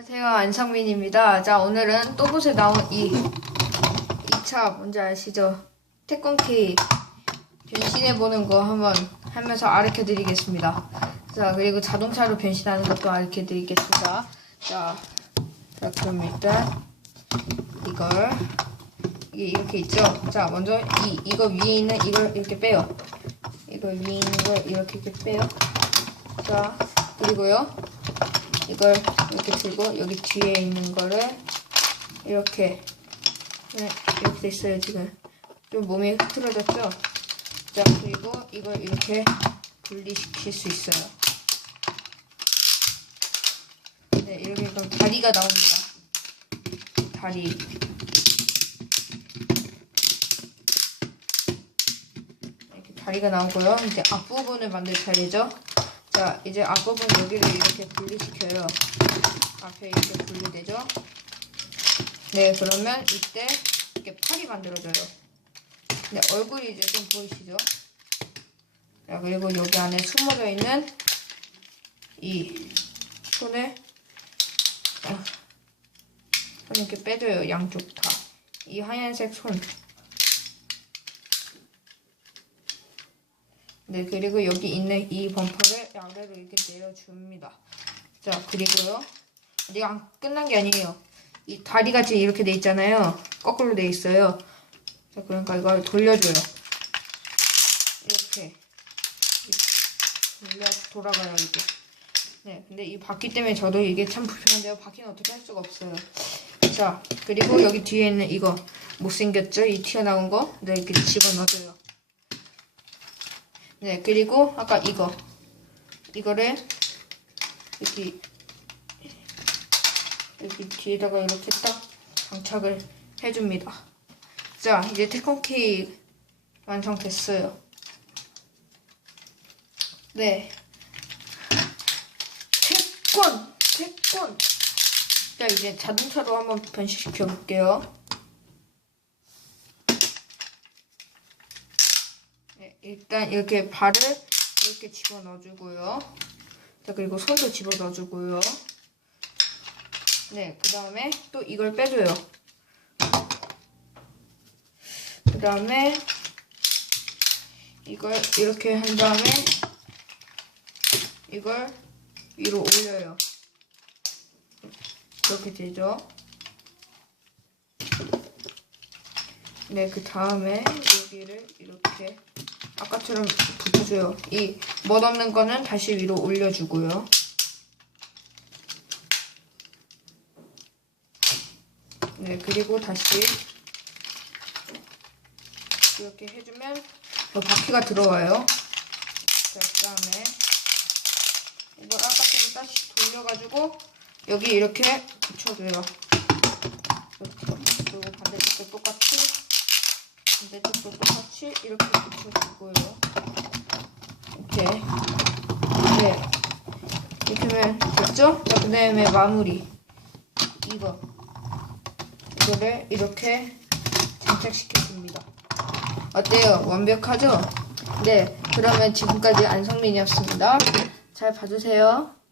안녕하세요 안성민입니다. 자 오늘은 또봇에 나온 이 2차 뭔지 아시죠? 태권키 변신해보는 거 한번 하면서 가르쳐 드리겠습니다. 자 그리고 자동차로 변신하는 것도 가르쳐 드리겠습니다. 자, 자 그럼 일단 이걸 이게 이렇게 있죠? 자 먼저 이 이거 위에 있는 이걸 이렇게 빼요. 이거 위에 있는 걸 이렇게 이렇게 빼요. 자 그리고요 이걸 이렇게 들고 여기 뒤에 있는 거를 이렇게 네, 이렇게 됐어요 지금. 좀 몸이 흐트러졌죠? 자 그리고 이걸 이렇게 분리시킬 수 있어요. 네 이렇게 그럼 다리가 나옵니다. 다리. 이렇게 다리가 나오고요. 이제 앞부분을 만들 차례죠 자 이제 앞부분 여기를 이렇게 분리시켜요. 앞에 이렇게 분리되죠? 네 그러면 이때 이렇게 팔이 만들어져요. 네 얼굴이 이제 좀 보이시죠? 자 그리고 여기 안에 숨어져 있는 이 손을 아, 손 이렇게 빼줘요 양쪽 다. 이 하얀색 손 네, 그리고 여기 있는 이 범퍼를 아래로 이렇게 내려줍니다. 자, 그리고요. 아직 안 끝난 게 아니에요. 이 다리가 지금 이렇게 돼 있잖아요. 거꾸로 돼 있어요. 자, 그러니까 이걸 돌려줘요. 이렇게. 돌려, 돌아가요, 이게. 네, 근데 이 바퀴 때문에 저도 이게 참 불편한데요. 바퀴는 어떻게 할 수가 없어요. 자, 그리고 여기 뒤에 있는 이거 못생겼죠? 이 튀어나온 거. 네, 이렇게 집어넣어줘요. 네, 그리고 아까 이거. 이거를 여기 여기 뒤에다가 이렇게 딱 장착을 해줍니다. 자, 이제 태권키 완성됐어요. 네. 태권! 태권! 자, 이제 자동차로 한번 변신시켜 볼게요. 일단 이렇게 발을 이렇게 집어 넣어주고요. 자, 그리고 손도 집어 넣어주고요. 네, 그 다음에 또 이걸 빼줘요. 그 다음에 이걸 이렇게 한 다음에 이걸 위로 올려요. 이렇게 되죠. 네, 그 다음에 여기를 이렇게 아까처럼 붙여줘요. 이 멋없는 거는 다시 위로 올려주고요. 네, 그리고 다시 이렇게 해주면 저 바퀴가 들어와요. 자, 그 다음에 이걸 아까처럼 다시 돌려가지고 여기 이렇게 붙여줘요. 이렇게. 그리고 반대쪽도 똑같이 반대쪽도 똑같이 이렇게 붙여주고요. 이렇게. 네. 이렇게 하면 됐죠? 자, 그 다음에 마무리. 이거. 이거를 이렇게 장착시켰습니다. 어때요? 완벽하죠? 네. 그러면 지금까지 안성민이었습니다. 잘 봐주세요.